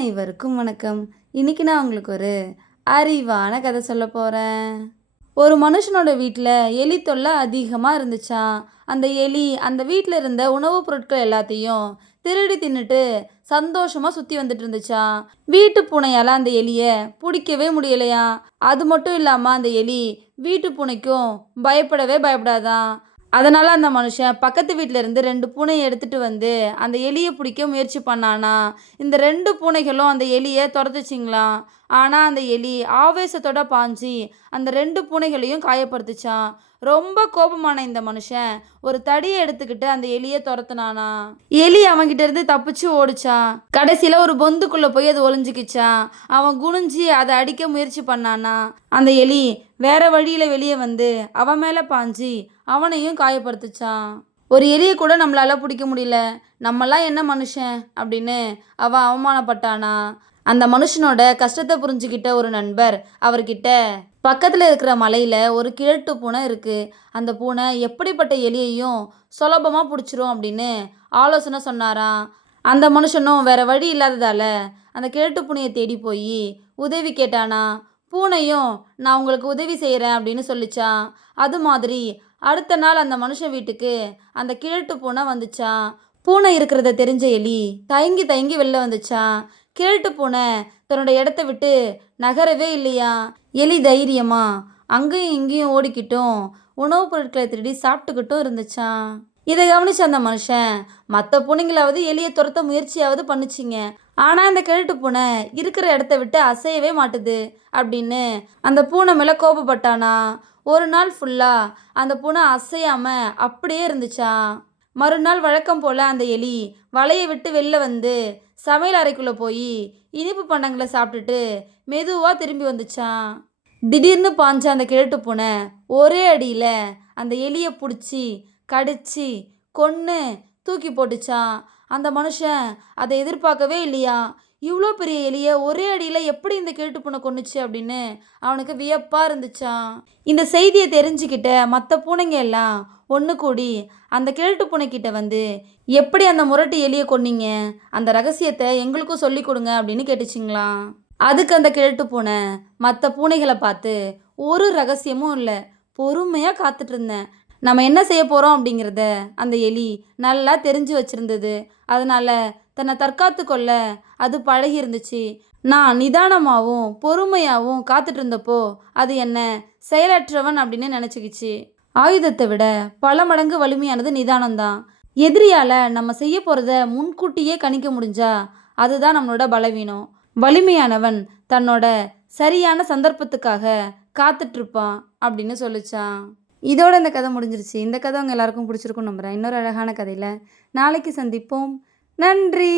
அனைவருக்கும் வணக்கம். இன்னைக்கு நான் உங்களுக்கு ஒரு அறிவான கதை சொல்ல போகிறேன் ஒரு மனுஷனோட வீட்டில் எலி தொல்லை அதிகமாக இருந்துச்சா? அந்த எலி அந்த வீட்டில் இருந்த உணவுப் பொருட்கள் எல்லாத்தையும் திருடி தின்னுட்டு சந்தோஷமாக சுற்றி வந்துட்டு இருந்துச்சாம் வீட்டு பூனையால் அந்த எலியை பிடிக்கவே முடியலையா? அது மட்டும் இல்லாமல் அந்த எலி வீட்டு பூனைக்கும் பயப்படவே பயப்படாதான் அதனால் அந்த மனுஷன் பக்கத்து வீட்டில் இருந்து ரெண்டு பூனையை எடுத்துகிட்டு வந்து அந்த எலியை பிடிக்க முயற்சி பண்ணானா? இந்த ரெண்டு பூனைகளும் அந்த எலியை துரத்துச்சிங்களாம் ஆனால் அந்த எலி ஆவேசத்தோட பாஞ்சி அந்த ரெண்டு பூனைகளையும் காயப்படுத்துச்சான் ரொம்ப கோபமான இந்த மனுஷன். ஒரு தடியை எடுத்துக்கிட்டு அந்த எலியை துரத்துனானா? எலி அவன்கிட்ட இருந்து தப்பிச்சு ஓடிச்சான் கடைசியில் ஒரு பொந்துக்குள்ளே போய் அது ஒளிஞ்சிக்கிச்சான் அவன் குனிஞ்சி அதை அடிக்க முயற்சி பண்ணானா? அந்த எலி வேற வழியில் வெளியே வந்து அவன் மேலே பாஞ்சி அவனையும் காயப்படுத்துச்சான் ஒரு எலியை கூட நம்மளால பிடிக்க முடியல. நம்மலாம் என்ன மனுஷன்? அப்படின்னு அவள் அவமானப்பட்டானா? அந்த மனுஷனோட கஷ்டத்தை புரிஞ்சுக்கிட்ட ஒரு நண்பர் அவர்கிட்ட பக்கத்தில் இருக்கிற மலையில் ஒரு கிழட்டு பூனை இருக்குது அந்த பூனை எப்படிப்பட்ட எலியையும் சுலபமாக பிடிச்சிரும் அப்படின்னு ஆலோசனை சொன்னாராம். அந்த மனுஷனும் வேற வழி இல்லாததால அந்த கிழட்டு பூனையை தேடி போய் உதவி கேட்டானா? பூனையும் நான் உங்களுக்கு உதவி செய்கிறேன் அப்படின்னு சொல்லிச்சான் அது மாதிரி அடுத்த நாள் அந்த மனுஷன் வீட்டுக்கு அந்த கிழட்டு பூனை வந்துச்சான் பூனை இருக்கிறத தெரிஞ்ச எலி தயங்கி தயங்கி வெளில வந்துச்சான் கிழட்டு பூனை தன்னோட இடத்த விட்டு நகரவே இல்லையா எலி தைரியமா அங்கேயும் இங்கேயும் ஓடிக்கிட்டும் உணவுப் பொருட்களை திருடி சாப்பிட்டுக்கிட்டும் இருந்துச்சான் இதை கவனிச்ச அந்த மனுஷன் மற்ற பூனைங்களாவது எலியை துரத்த முயற்சியாவது பண்ணுச்சிங்க. ஆனால் இந்த கிழட்டு பூனை இருக்கிற இடத்த விட்டு அசையவே மாட்டுது அப்படின்னு அந்த பூனை மேலே கோபப்பட்டானா? ஒரு நாள் ஃபுல்லாக அந்த பூனை அசையாமல் அப்படியே இருந்துச்சான் மறுநாள் வழக்கம் போல் அந்த எலி வலையை விட்டு வெளில வந்து சமையல் அறைக்குள்ளே போய் இனிப்பு பண்டங்களை சாப்பிட்டுட்டு மெதுவாக திரும்பி வந்துச்சான் திடீர்னு பாஞ்ச அந்த கிழட்டு பூனை ஒரே அடியில் அந்த எலியை பிடிச்சி கடிச்சு கொன்று தூக்கி போட்டுச்சான் அந்த மனுஷன் அதை எதிர்பார்க்கவே இல்லையா? இவ்வளோ பெரிய எலியை ஒரே அடியில் எப்படி இந்த கிழட்டு பூனை கொன்னுச்சு அப்படின்னு அவனுக்கு வியப்பாக இருந்துச்சான் இந்த செய்தியை தெரிஞ்சுக்கிட்ட மற்ற பூனைங்க எல்லாம் ஒன்று கூடி அந்த கிழட்டு பூனைக்கிட்ட வந்து எப்படி அந்த முரட்டு எலியை கொன்னீங்க? அந்த ரகசியத்தை எங்களுக்கும் சொல்லி கொடுங்க அப்படின்னு கேட்டுச்சிங்களாம் அதுக்கு அந்த கிழட்டு பூனை மற்ற பூனைகளை பார்த்து ஒரு ரகசியமும் இல்லை. பொறுமையாக காத்துட்டு இருந்தேன். நம்ம என்ன செய்ய போகிறோம் அப்படிங்கிறத அந்த எலி நல்லா தெரிஞ்சு வச்சுருந்தது. அதனால் தன்னை தற்காத்து கொள்ள அது பழகி இருந்துச்சு. நான் நிதானமாகவும் பொறுமையாகவும் காத்துட்டு இருந்தப்போ அது என்ன செயலற்றவன் அப்படின்னு நினச்சிக்கிச்சு. ஆயுதத்தை விட பல மடங்கு வலிமையானது நிதானம்தான். எதிரியால் நம்ம செய்ய போகிறத முன்கூட்டியே கணிக்க முடிஞ்சா அதுதான் நம்மளோட பலவீனம். வலிமையானவன் தன்னோட சரியான சந்தர்ப்பத்துக்காக காத்துட்ருப்பான் அப்படின்னு சொல்லிச்சான். இதோட இந்த கதை முடிஞ்சிருச்சு. இந்த கதை உங்கள் எல்லாருக்கும் பிடிச்சிருக்கும் நம்புகிறேன் இன்னொரு அழகான கதையில் நாளைக்கு சந்திப்போம். நன்றி!